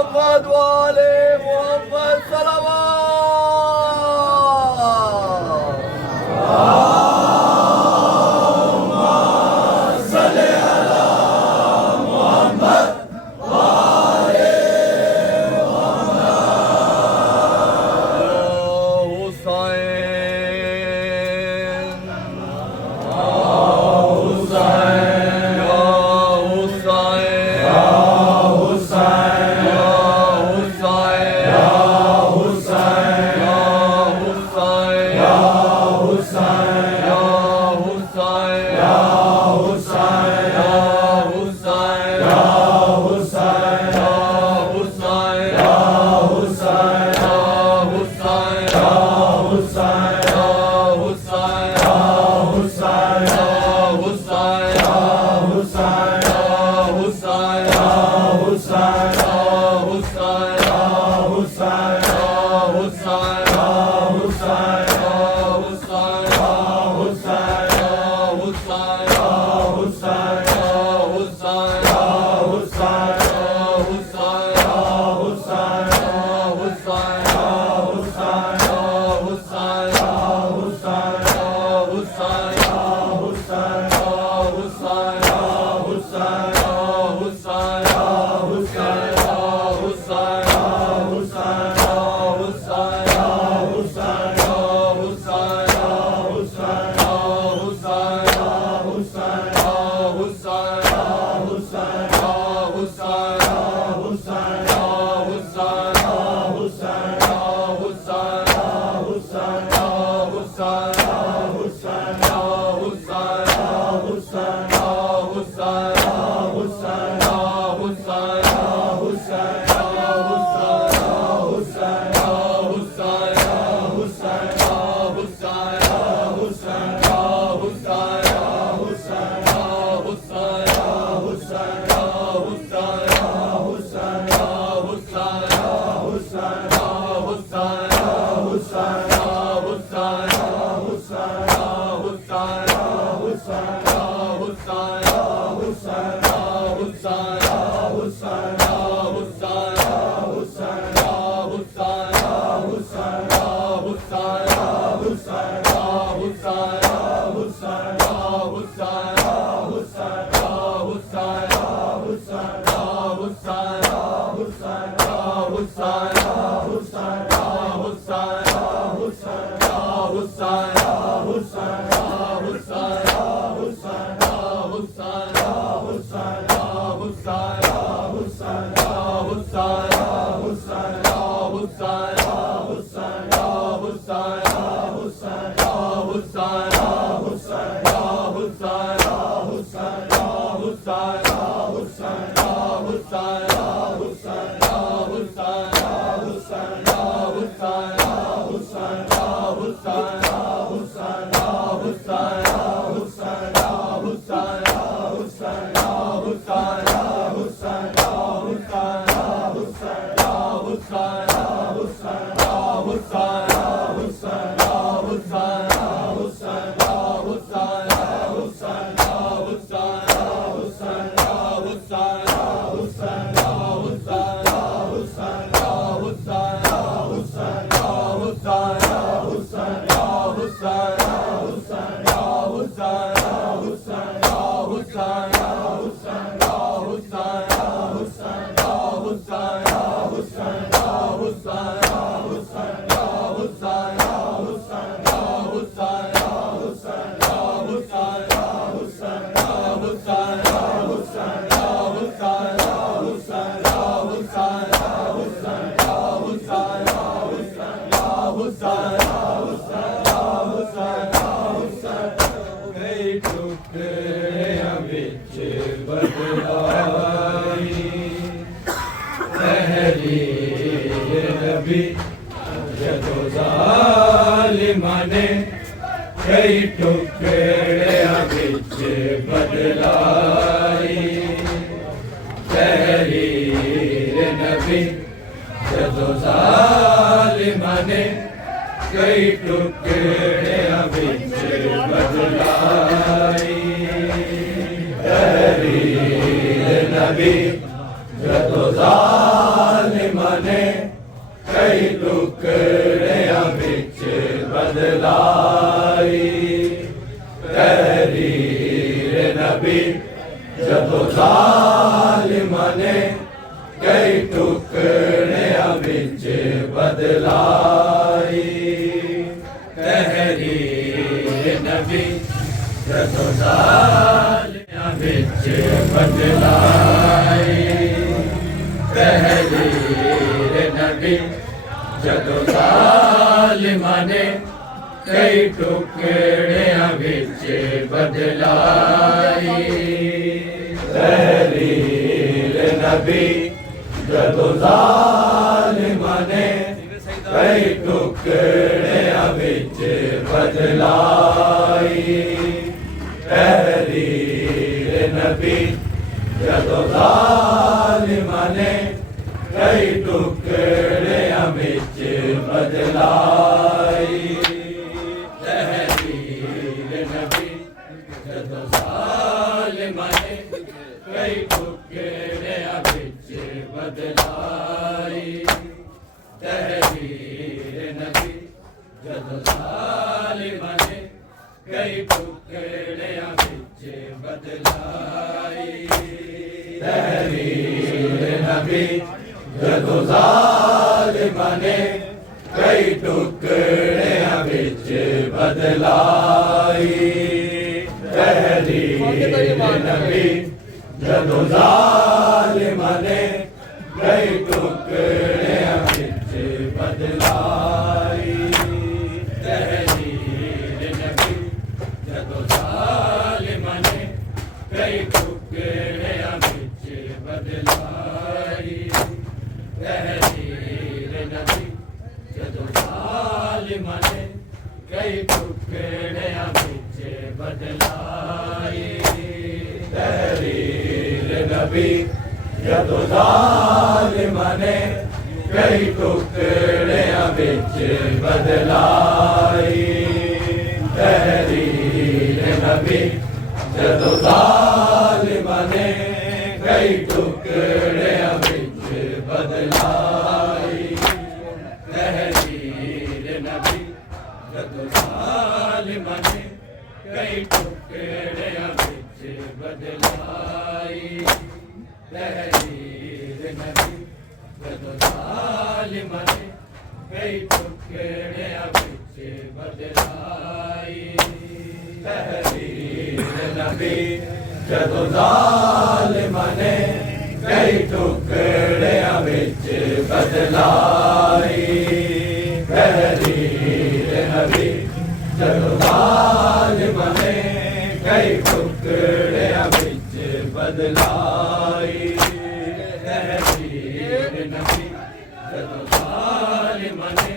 मोहम्मद वाले मोहम्मद कई टुकड़े बिच बदलाई तहरीर नबी जदो जालिमा ने कई टुकड़े बिच बदलाई तहरीर नबी जदो जालिमा कई टुकड़ियां बिच बदलाई तहरीर नबी जदों ज़ालिमां ने कई टुकड़ियां बिच बदलाई तहरीर नबी जदों ज़ालिमां बिच बदलाई तहरीर नबी जदों ज़ालिमां ने कई टुकड़ियां बिच बदलाई तहरीर नबी जदों ज़ालिमां ने कई टुकड़ियां बिच बदलाई तहरीर नबी जदों ज़ालिमां ने कई टुकड़ियां बिच बदलाई तहरीर नबी जदों ज़ालिमां ने कई टुकड़ियां बिच बदलाई तहरीर नबी जदों ज़ालिमां ने कई टुकड़ियां बिच बदलाई तहरीर नबी जदों ज़ालिमां ने कई टुकड़ियां बिच बदलाई तहरीर नबी जदों ज़ालिमां ने कई टुकड़ियां बिच बदलाई तहरीर नबी जदों ज़ालिमां ने कई टुकड़ियां बिच बदलाई तहरीर नबी जदों ज़ालिमां ने कई टुकड़ियां बिच बदलाई तहरीर नबी जदों ज़ालिमां ने कई टुकड़ियां बिच बदलाई तहरीर नबी जदों ज़ालिमां ने कई टुकड़ियां बिच बदलाई तहरीर नबी जदों ज़ालिमां ने कई टुकड़ियां बिच बदलाई तहरीर नबी जदों ज़ालिमां ने कई टुकड़ियां बिच बदलाई तहरीर नबी जदों ज़ालिमां ने कई टुकड़ियां बिच बदलाई तहरीर नबी जदों ज़ालिमां ने कई टुकड़ियां बिच बदलाई तहरीर नबी जदों ज़ालिमां ने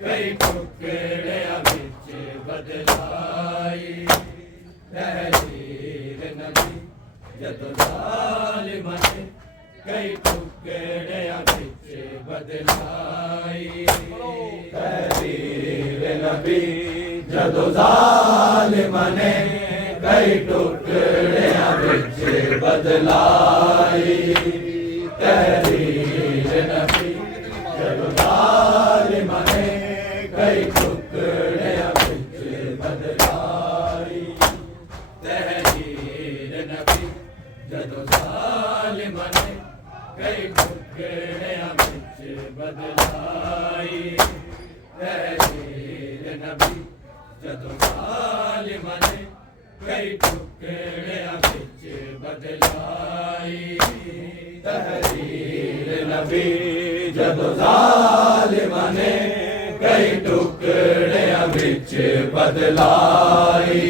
कई टुकड़ियां बिच बदलाई तहरीर नबी जदों ज़ालिमां ने कई टुकड़ियां बिच बदलाई तहरीर नबी जदों ज़ालिमां ने कई टुकड़ियां बिच बदलाई तहरीर नबी जदों ज़ालिमां ने कई टुकड़ियां बिच बदलाई तहरीर नबी जदों ज़ालिमां ने कई टुकड़ियां बिच बदलाई तहरीर नबी जदों ज़ालिमां ने कई टुकड़ियां बिच बदलाई तहरीर नबी जदों ज़ालिमां ने कई टुकड़ियां बिच बदलाई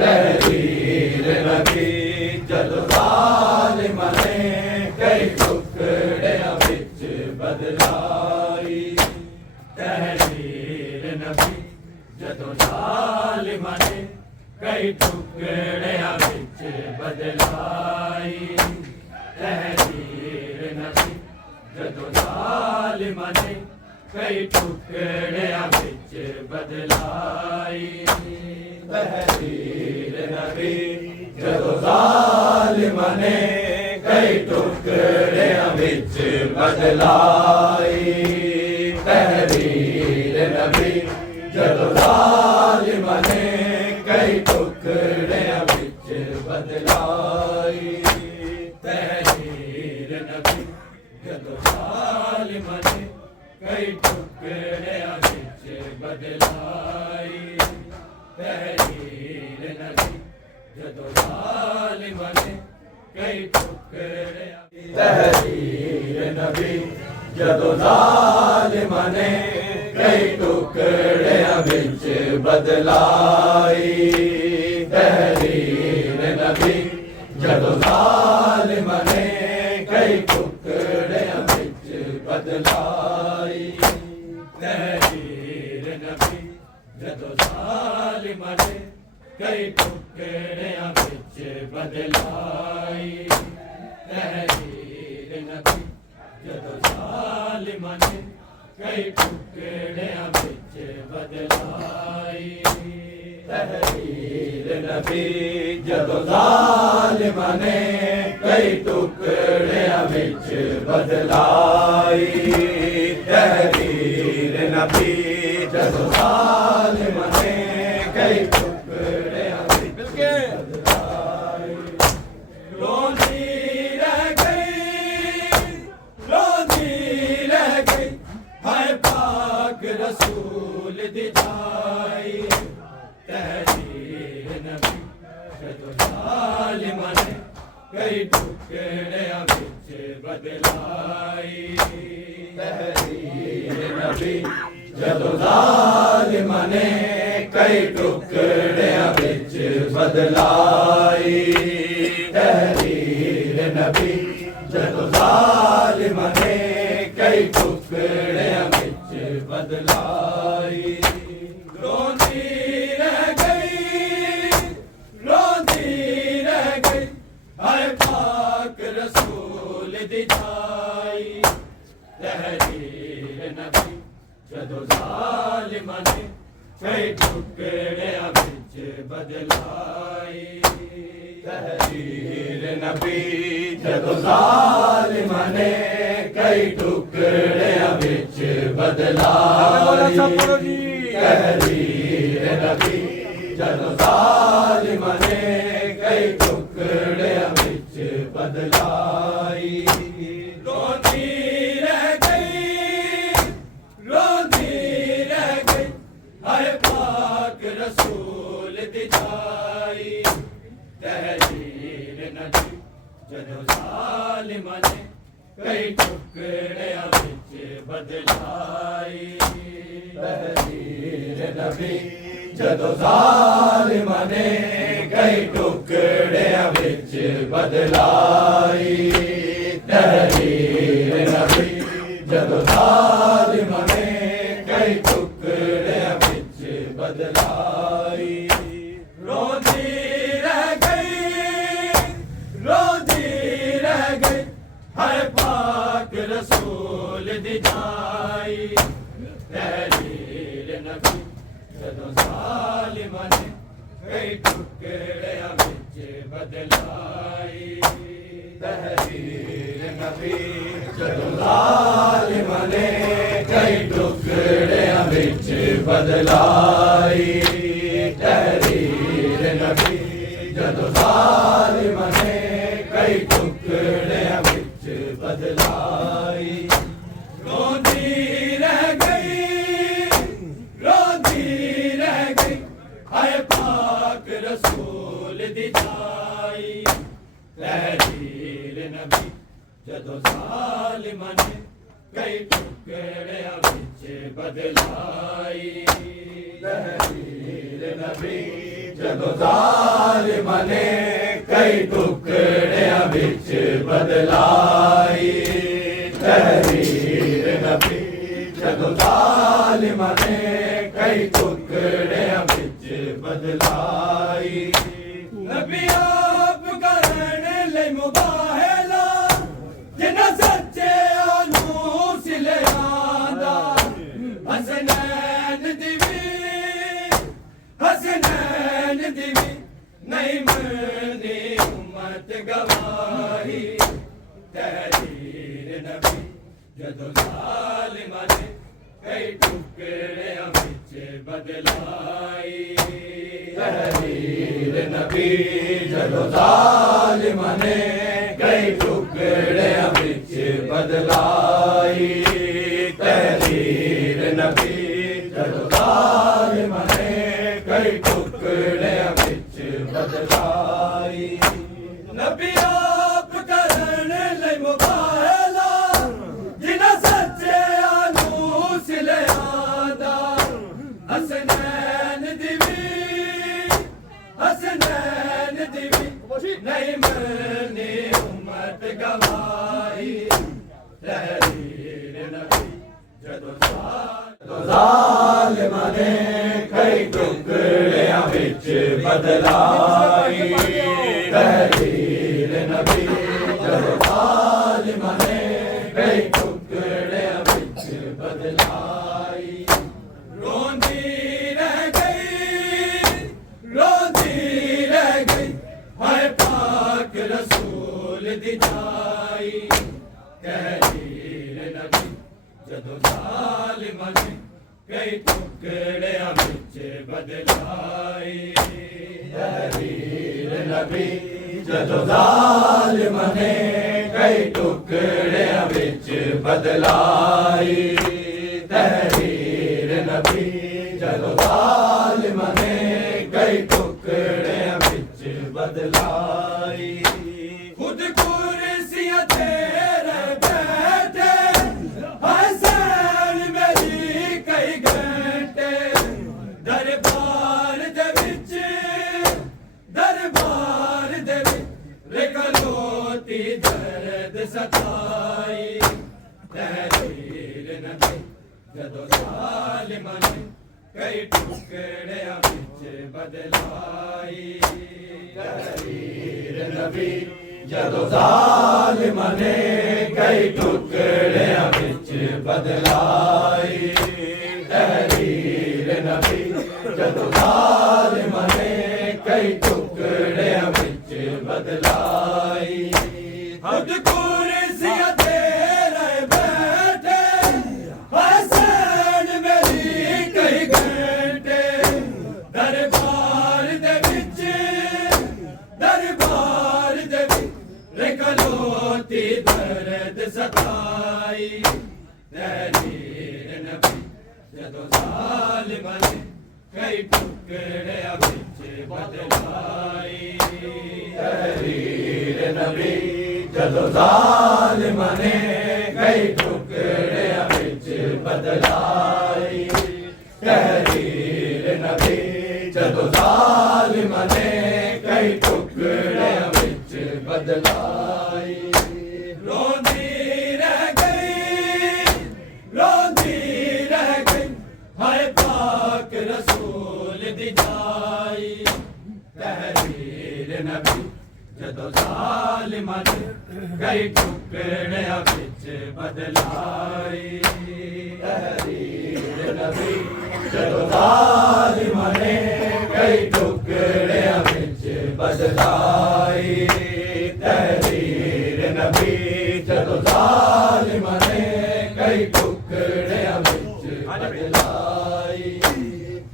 तहरीर नबी जदों ज़ालिमां ने कई टुकड़ियां बिच बदलाई तहरीर नबी जदों ज़ालिमां ने कई टुकड़ियां बिच बदलाई तहरीर नबी जदों ज़ालिमां ने कई टुकड़ियां बिच बदलाई तहरीर नबी जदों ज़ालिमां ने कई टुकड़ियां बिच बदलाई जदों ज़ालिमां ने कई टुकड़ियां विच बदलाई तहरीर नबी जदों ज़ालिमां ने कई टुकड़ियां तहरीर नबी जदों ज़ालिमां ने कई टुकड़ियां विच बदलाई तहरीर नबी जदों ज़ालिमां ने कई टुकड़ियां विच बदलाई तहरीर नबी जदों ज़ालिमां ने कई टुकड़ियां विच बदलाई तहरीर नबी जदों ज़ालिमां ने कई टुकड़ियां विच बदलाई तहरीर नबी जदों ज़ालिमां ने कई टुकड़ियां विच बदलाई तहरीर नबी जदों ज़ालिमां ने कई टुकड़ियां विच बदलाई रोंदी रह गई हाय पाक रसूल दी जाई तहरीर नबी जदों ज़ालिमां ने कई टुकड़ियां विच बदलाई तहरीर नबी जदों ज़ालिमां ने कई टुकड़ियां विच बदलाई तहरीर नबी जदों ज़ालिमां ने कई टुकड़ियां विच बदलाई रोंदी रह गई हाय पाक रसूल दी जाई तहरीर नबी जदों ज़ालिमां ने कई टुकड़ियां विच बदलाई तहरीर नबी जदों ज़ालिमां ने कई टुकड़ियां विच बदलाई तहरीर नबी जदों ज़ालिमां ने कई टुकड़ियां विच बदलाई रोंदी रह गई हाय पाक रसूल दी जाई तहरीर नबी जदों ज़ालिमां ने कई टुकड़ियां विच बदलाई तहरीर नबी जदों ज़ालिमां ने कई टुकड़ियां विच बदलाई तहरीर नबी जदों ज़ालिमां ने कई टुकड़ियां विच बदलाई रोंदी रह गई हाय पाक रसूल दी जाई तहरीर नबी जदों ज़ालिमां ने कई टुकड़ियां विच बदलाई तहरीर नबी जदों ज़ालिमां ने कई टुकड़ियां विच बदलाई तहरीर नबी जदों ज़ालिमां ने कई टुकड़ियां विच बदलाई रोंदी रह गई हाय पाक रसूल दी जाई तहरीर नबी जदों ज़ालिमां ने कई टुकड़ियां विच बदलाई तहरीर नबी जदों ज़ालिमां ने कई टुकड़ियां विच बदलाई तहरीर नबी जदों ज़ालिमां ने कई टुकड़ियां विच बदलाई नबी आप करन लई मुबाहला जिन्हां सच्चे आलू सिले आंदा हसनैन दिवी नहीं मरनी उम्मत गवाही तहरीर नबी जदों ज़ालिमां ने कई टुकड़ियां विच बदलाई तहरीर नबी जदों ज़ालिमां ने कई टुकड़ियां टुकड़ियां विच बदलाई तहरीर नबी जदों ज़ालिमां ने कई टुकड़ियां विच बदलाई नबी आप करन लई मुबाहला जिन्हां सच्चिआं नूं सिलियां दा हसनैन दी नहीं मरनी उम्मत गवाही तहरीर नबी जदों ज़ालिमां ने कई टुकड़ियां विच बदलाई तहरीर नबी जदों ज़ालिमां ने कई टुकड़ियां विच बदलाई रोंदी रह गई हाय पाक रसूल दी जाई तहरीर नबी जदों ज़ालिमां ने कई टुकड़ियां विच बदलाई तहरीर नबी जदों ज़ालिमां ने कई टुकड़ियां विच बदलाई तहरीर नबी जदों ज़ालिमां ने कई टुकड़ियां विच बदलाई खुद कुर्सियां ते रह बैठे हसन मेरी कई घंटे दरबार दे विच खलोती दर्द सताई तहरीर नबी जदों ज़ालिमां ने कई टुकड़ियां विच बदलाई तहरीर नबी जदों ज़ालिमां ने कई टुकड़ियां विच बदलाई तहरीर नबी जदों ज़ालिमां ने कई टुकड़ियां विच बदलाई खुद कुर्सियां ते रह बैठे हसन मेरी कई घंटे दरबार दे विच खलोती दर्द सताई तहरीर नबी जदों ज़ालिमां ने कई टुकड़ियां विच बदलाई तहरीर नबी जदों ज़ालिमां ने कई टुकड़ियां विच बदलाई तहरीर नबी जदों ज़ालिमां ने कई टुकड़ियां विच बदलाई रोंदी रह गई हाय पाक रसूल दी जाई तहरीर नबी जदों ज़ालिमां ने कई टुकड़ियां विच बदलाई तहरीर नबी जदों ज़ालिमां ने कई टुकड़ियां विच बदलाई तहरीर नबी जदों ज़ालिमां ने कई टुकड़ियां विच बदलाई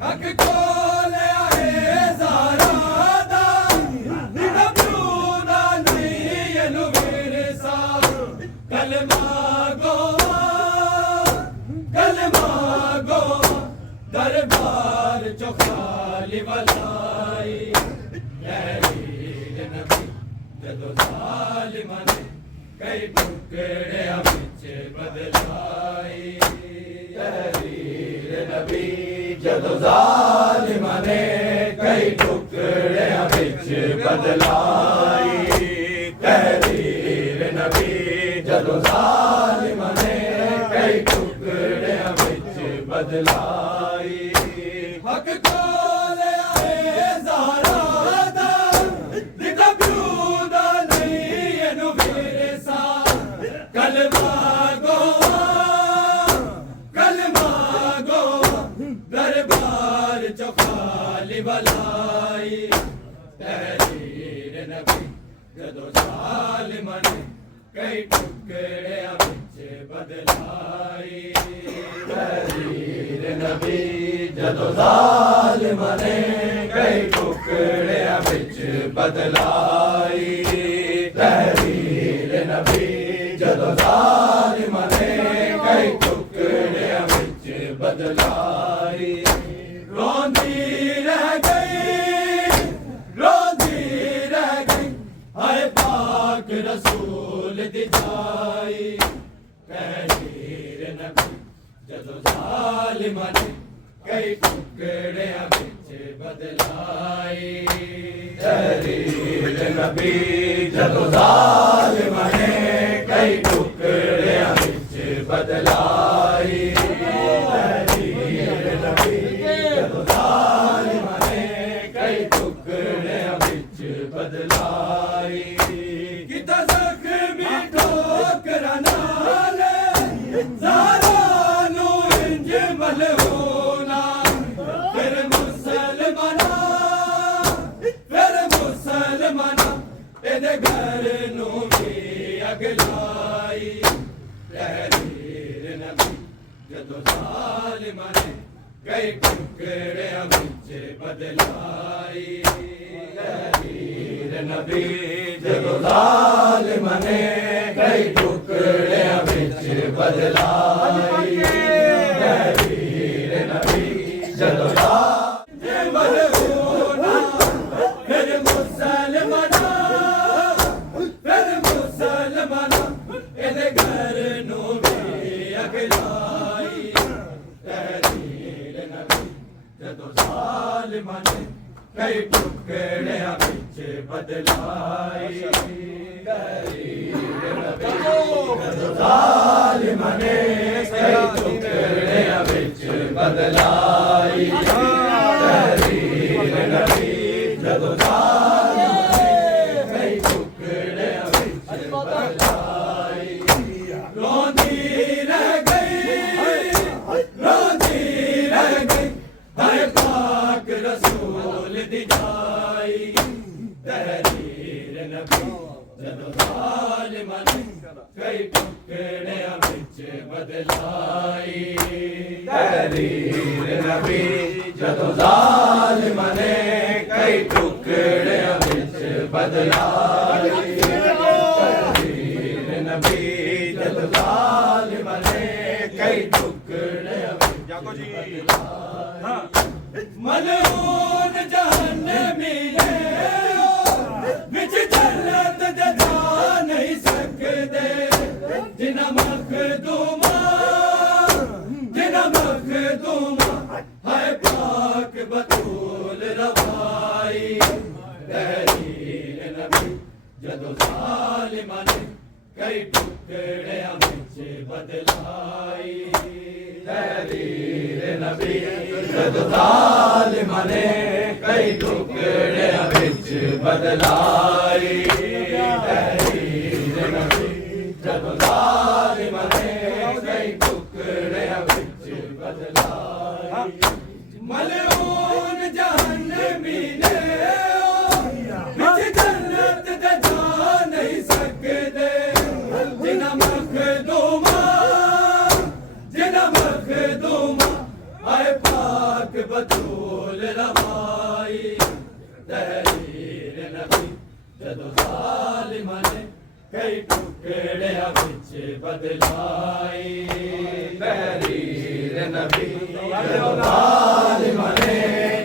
हक कोल आए ज़ारा दा निभू दा नहीं एनु विरसा कलमा गोवा दरबार चो खाली वलाई तहरीर नबी जदों ज़ालिमां ने कई टुकड़ियां विच बदलाई तहरीर नबी जदों ज़ालिमां ने कई टुकड़ियां विच बदलाई तहरीर नबी जदों ज़ालिमां ने कई टुकड़ियां विच बदलाई हक कोल आए ज़ारा दा निभू दा नहीं एनु विरसा कलमा गोवा दरबार चो खाली वलाई तहरीर नबी जदों ज़ालिमां ने कई टुकड़ियां विच बदलाई तहरीर नबी जदों ज़ालिमां ने कई टुकड़ियां विच बदलाई तहरीर नबी बदलाई रोंदी रह गई रोंदी रह गई हाय पाक रसूल दी जाई तहरीर नबी जदों ज़ालिमां ने कई टुकड़ियां विच बदलाई तहरीर नबी जदों ज़ालिमां ने कई टुकड़ियां विच बदलाई तहरीर नबी जदों ज़ालिमां ने कई टुकड़ियां विच बदलाई किता ज़ख्मी ठोकरां नाल ज़ारा नूं इंज मलऊना फिर मुसलमाना एदे घर नूं भी अगलाई तहरीर नबी जदों ज़ालिमां ने कई टुकड़ियां विच बदलाई तहरीर नबी जदों ज़ालिमां ने कई टुकड़ियां विच बदलाई तहरीर नबी जदों कई टुकड़ियां विच बदलाई तहरीर नबी जदों ज़ालिमां ने कई टुकड़ियां विच बदलाई तहरीर नबी जदों ज़ालिमां ने कई टुकड़ियां विच बदलाई रोंदी रह गई हाय पाक रसूल दी जाई तहरीर नबी जदों ज़ालिमां ने कई टुकड़ियां विच बदलाई तहरीर नबी जदों ज़ालिमां ने कई टुकड़ियां विच बदलाई तहरीर नबी जदों ज़ालिमां ने कई टुकड़ियां विच बदलाई मलऊन जहन्नमी ने विच जन्नत दे जा नहीं सकदे जिन्हां मखदूमा हाय पाक बतूल रवाई तहरीर नबी जदों ज़ालिमां ने कई टुकड़ियां विच बदलाई तहरीर नबी जदों ज़ालिमां ने कई टुकड़ियां विच बदलाई तहरीर नबी जदों ज़ालिमां ने कई टुकड़ियां विच बदलाई मलऊन जहन्नमी ने विच जन्नत दे जा नहीं सकदे जिन्हां मखदूमा हाय पाक बतूल रवाई तहरीर नबी जदों ज़ालिमां ने कई टुकड़ियां विच बदलाई तहरीर नबी जदों ज़ालिमां ने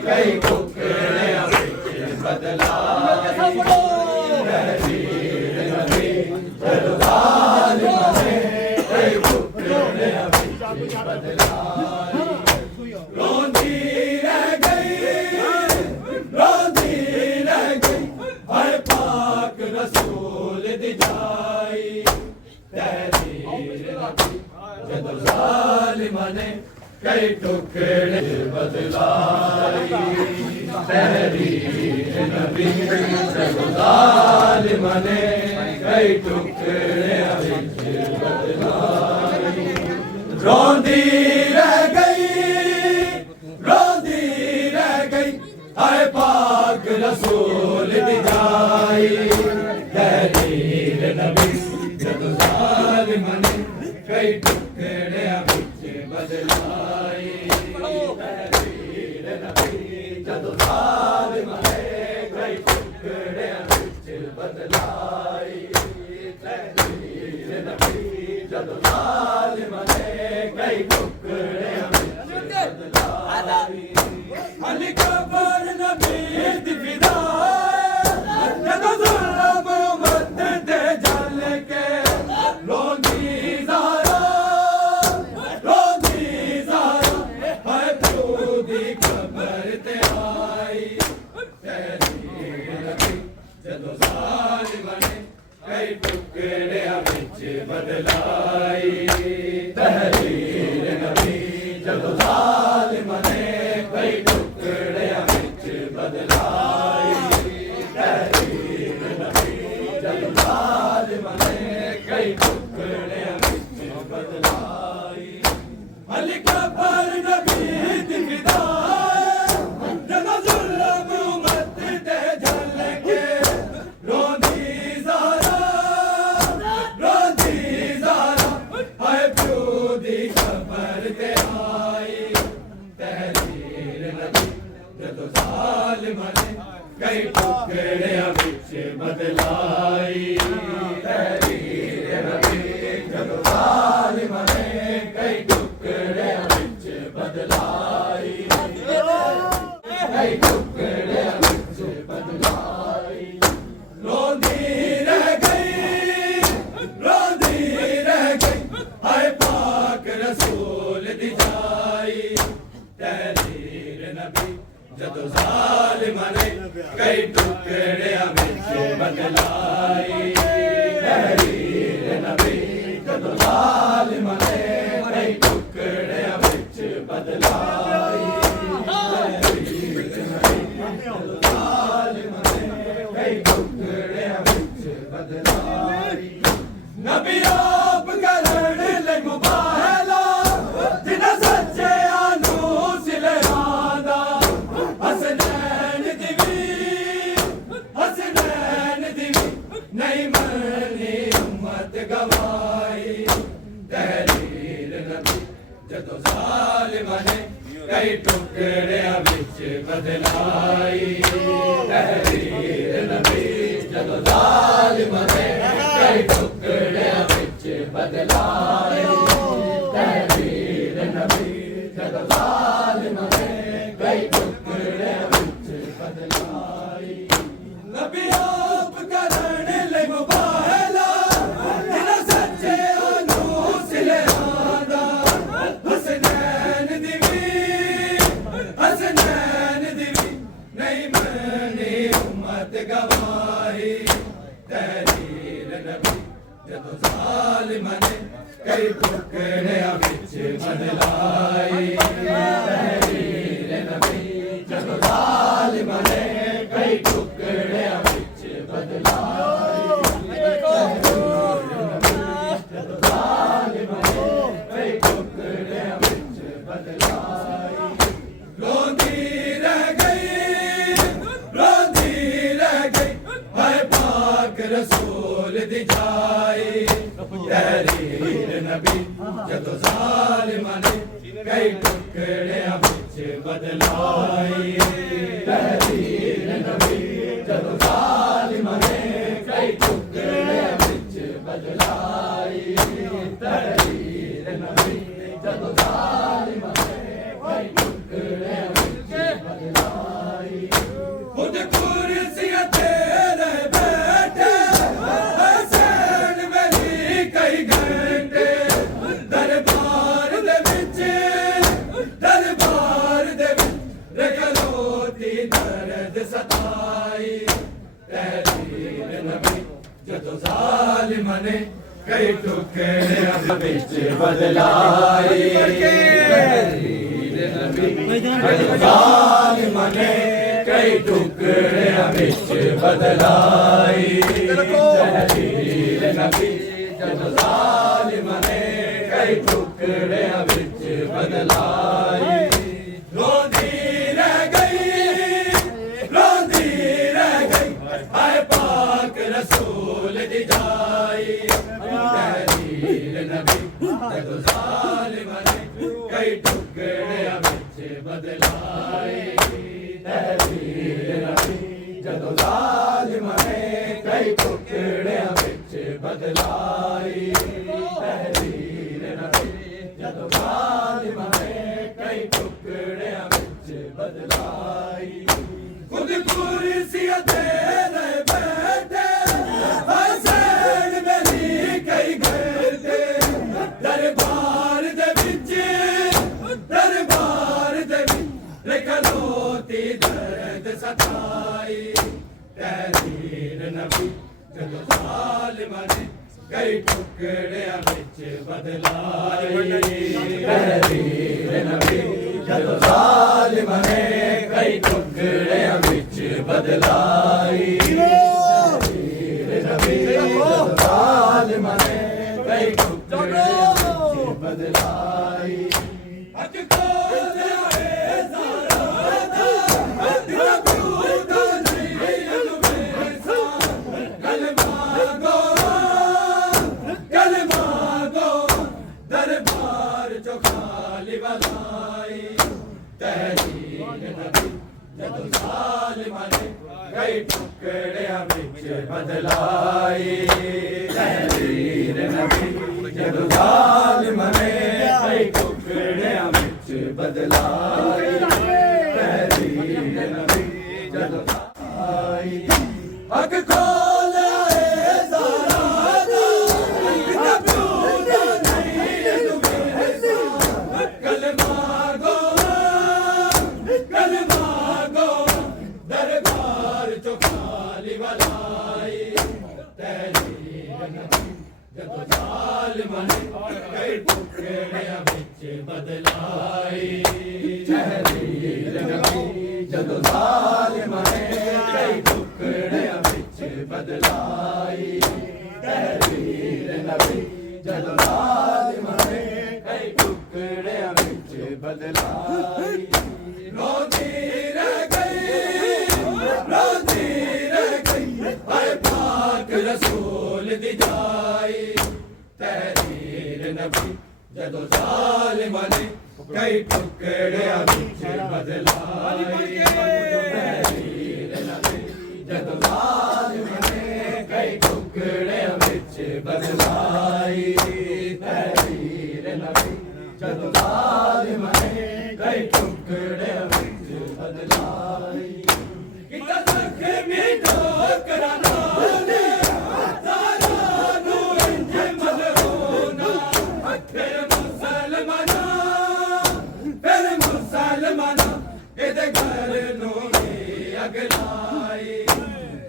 कई टुकड़ियां विच बदलाई तहरीर नबी जदों ज़ालिमां ने कई टुकड़ियां विच बदलाई रोंदी रह गई हाय पाक रसूल दी जाई तहरीर नबी जदों ज़ालिमां ने कई टुकड़े बदलाई तहरीर नबी जदों ज़ालिमां ने कई टुकड़ियां विच बदलाई रोंदी रह गई हाय पाक रसूल दी जाई तहरीर नबी जदों ज़ालिमां ने कई टुकड़ियां विच बदलाई तहरीर नबी जदों ज़ालिमां ने कई टुकड़ियां विच बदलाई तहरीर नबी जदों ज़ालिमां ने कई टुकड़ियां विच अली कबर नबी दी फिदा जदों जुल्म उम्मत ते जल के रोंदी ज़ारा हाय प्यो दी कबर ते आई तहरीर नबी जदों ज़ालिमां ने कई टुकड़ियां विच बदलाई तहरीर नबी जदों ज़ालिमां ने कई टुकड़ियां विच बदलाई तहरीर नबी जदों ज़ालिमां ने कई टुकड़ियां विच बदलाई अली कबर नबी दी फिदा जदों जुल्म उम्मत ते जल के रोंदी ज़ारा हाय प्यो दी कबर ते आई तहरीर नबी जदों ज़ालिमां ने कई टुकड़ियां विच बदलाई तहरीर नबी जदों ज़ालिमां ने कई टुकड़ियां विच बदलाई कई टुकड़ियां विच बदलाई रोंदी रह गई हाय पाक रसूल दी जाई तहरीर नबी जदों ज़ालिमां ने कई टुकड़ियां विच बदलाई तहरीर नबी जदों ज़ालिमां ने कई टुकड़ियां विच बदलाई तहरीर नबी जदों ज़ालिमां ने कई टुकड़ियां विच बदलाई नबी आप करण ले मुबाहला जिन्हां सच्चियां नूं सिलरांदा हसनैन दी नहीं मरनी उम्मत गवाई तहरीर नबी जदों ज़ालिमां ने कई टुकड़ियां विच बदलाई तहरीर नबी जदों ज़ालिमां ने कई टुकड़ियां विच बदलाई तहरीर नबी जदों ज़ालिमां ने कई टुकड़ियां विच बदलाई नबी आप करण ले मुबाहला जिन्हां सच्चियां नूं सिलरांदा हसनैन दी नहीं मरनी उम्मत गवाई तहरीर नबी जदों ज़ालिमां ने कई टुकड़ियां विच बदलाई तहरीर नबी जदों ज़ालिमां ने कई टुकड़ियां विच बदलाई जदों ज़ालिमां ने कई टुकड़ियां विच बदलाई रोंदी रह गई हाय पाक रसूल दी जाई तहरीर नबी जदों ज़ालिमां ने कई टुकड़ियां विच बदलाई तहरीर नबी जदों ज़ालिमां ने कई टुकड़ियां विच बदलाई तहरीर नबी जदों ज़ालिमां ने कई टुकड़ियां विच बदलाई खुद कुर्सियां ते रह बैठे हुसैन मेरी कई घंटे दरबार दे विच खलोती दर्द सताई तहरीर नबी जदों ज़ालिमां ने कई टुकड़ियां विच बदलाई तहरीर नबी जदों ज़ालिमां ने कई टुकड़ियां विच बदलाई तहरीर नबी जदों ज़ालिमां ने कई टुकड़ियां विच बदलाई रोंदी रह गई हाय पाक रसूल दी जाई तहरीर नबी जदों ज़ालिमां ने कई टुकड़ियां विच बदलाई तहरीर नबी जदों ज़ालिमां ने कई टुकड़ियां विच बदलाई तहरीर नबी जदों ज़ालिमां ने कई टुकड़ियां विच बदलाई खुद कुर्सी ते बैठे हसैन मेरी कई घर दे दरबार दे विच खलोती दर्द सताई तहरीर नबी जदों ज़ालिमां ने कई टुकड़ियां विच बदलाई तहरीर नबी जदों ज़ालिमां ने कई टुकड़ियां विच बदलाई तहरीर नबी जदों ज़ालिमां ने कई टुकड़ियां विच बदलाई हक को कई टुकड़ियां विच बदलाई तहरीर नबी जदों ज़ालिमां ने कई टुकड़ियां विच बदलाई तहरीर नबी जदों आई हक खोल आए ज़ारा दा कलमा गो दरबार चो खाली वलाई तहरीर नबी जदों ज़ालिमां ने कई टुकड़ियां विच बदलाई तहरीर नबी जदों ज़ालिमां ने कई टुकड़ियां विच बदलाई तहरीर नबी जदों ज़ालिमां ने कई टुकड़ियां विच बदलाई रोती रह गई हाय पाक रसूल दी जाई तहरीर नबी जदों ज़ालिमां ने कई टुकड़ियां विच बदलाई तहरीर नबी जदों ज़ालिमां ने कई टुकड़ियां विच बदलाई तहरीर नबी जदों ज़ालिमां ने कई टुकड़ियां विच बदलाई किता ज़ख्मी ठोकरां नाल ज़ारा नूं इंज मलऊना फिर मुसलमाना इहदे घर नूं वी अगलाई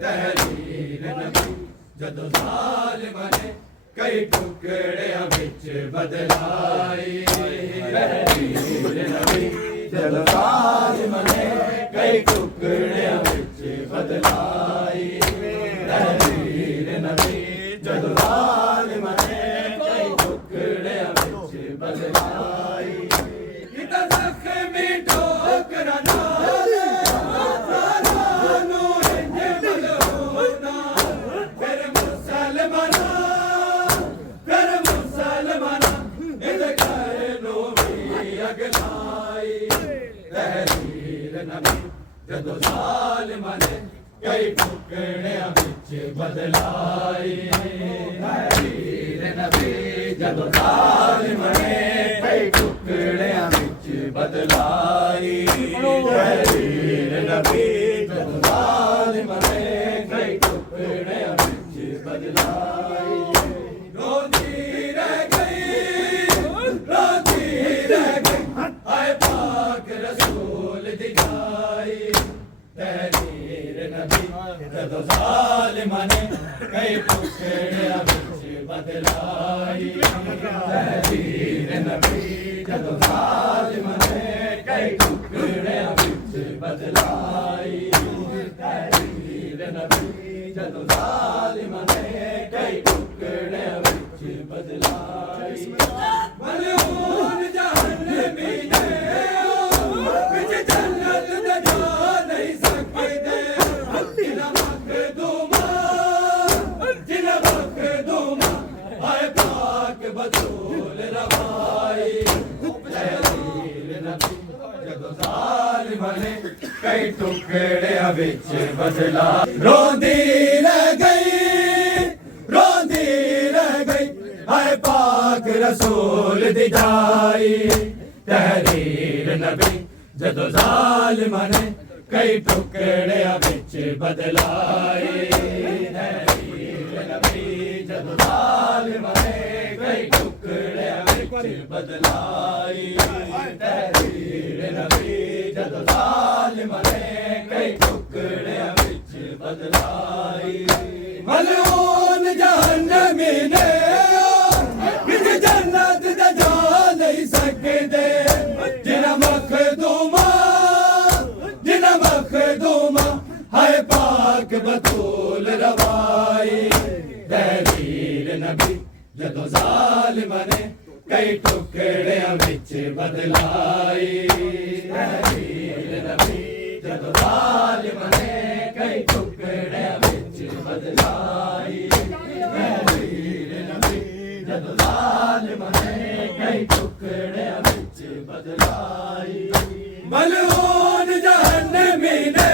तहरीर नबी जदों ज़ालिमां ने कई टुकड़ियां विच बदलाई तहरीर नबी जदों ज़ालिमां ने कई टुकड़ियां विच बदलाई तहरीर नबी जदों ज़ालिमां ने कई टुकड़ियां विच बदलाई किता ज़ख्मी ठोकरां नाल ज़ारा नूं इंज मलऊना फिर मुसलमाना इहदे घर नूं वी अगलाई तहरीर नबी जदों ज़ालिमां ने कई टुकड़ियां विच बदलाई तहरीर नबी जदों ज़ालिमां ने कई टुकड़ियां विच बदलाई तहरीर नबी जदों ज़ालिमां ने कई टुकड़ियां विच बदलाई रोती रह गई हाय पाक रसूल दी जाई तहरीर नबी जदों ज़ालिमां ने कई टुकड़ियां विच बदलाई तहरीर नबी जदों ज़ालिमां ने कई टुकड़ियां विच बदलाई तहरीर नबी जदों ज़ालिमां ने कई टुकड़ियां विच बदलाई मलऊन जहन्नमी ने विच जन्नत दे जा नहीं सकदे जिन्हां मखदूमा हाय पाक बतूल रवाई तहरीर नबी जदों ज़ालिमां ने कई टुकड़ियां विच बदला रोंदी रह गई हाय पाक रसूल दी जाई तहरीर नबी जदों ज़ालिमां ने कई टुकड़ियां विच बदलाई तहरीर नबी जदों ज़ालिमां ने कई टुकड़ियां विच बदलाई तहरीर नबी जदों ज़ालिमां ने कई टुकड़ियां विच बदलाई मलऊन जहन्नमी ने किस जन्नत दा जा नहीं सकदे जिन्हां मखदूमा हाय पाक बतूल रवाई तहरीर नबी जदों ज़ालिमां ने कई टुकड़ियां विच बदलाई तहरीर नबी जदों ज़ालिमां ने कई टुकड़ियां विच बदलाई तहरीर नबी जदों ज़ालिमां ने कई टुकड़ियां विच बदलाई मलऊन जहन्नमी ने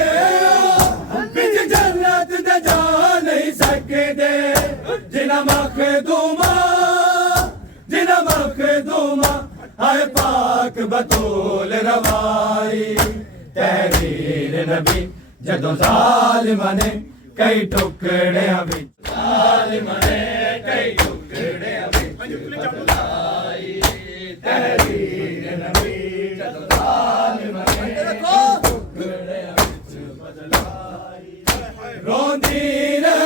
बिच जन्नत दा जा नहीं सकदे जिन्हां मखदूमा हाय पाक बतूल रवाई तहरीर नबी जदों ज़ालिमां ने कई टुकड़ियां विच ज़ालिमां ने कई टुकड़ियां विच बदलाई तहरीर नबी जदों ज़ालिमां ने कई टुकड़ियां विच बदलाई रोंदी रह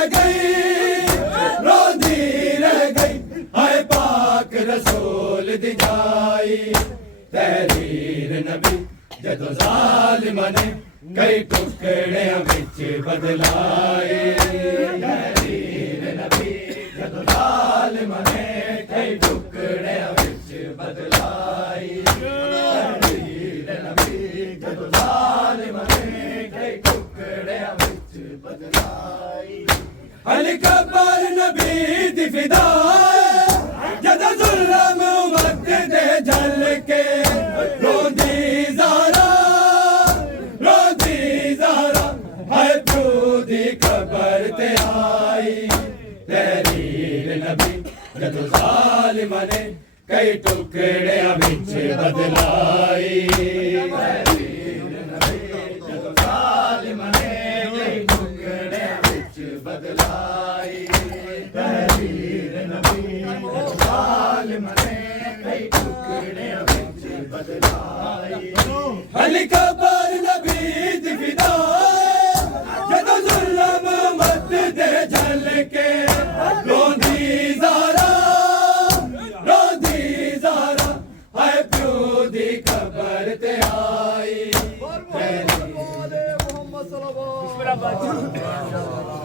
गई हाय पाक रसूल दी जाई तहरीर नबी जदों ज़ालिमां ने कई टुकड़ियां विच बदलाई तहरीर नबी जदों ज़ालिमां ने कई टुकड़ियां विच बदलाई तहरीर नबी जदों ज़ालिमां ने कई टुकड़ियां विच बदलाई अली कबर नबी दी फिदा जदों जुल्म उम्मत दे झल के रोंदी ज़ारा हाय प्यो दी कबर ते आई तहरीर नबी जदों ज़ालिमां ने कई टुकड़ियां विच बदलाई तहरीर नबी जदों ज़ालिमां ने कई टुकड़ियां विच बदलाई तहरीर नबी जदों ज़ालिमां ने कई टुकड़ियां विच बदलाई अली कबर नबी दी फिदा जदों जुल्म उम्मत दे झल के रोंदी ज़ारा हाय प्यो दी कबर ते आई मोहम्मद सल्लल्लाहु अलैहि वसल्लम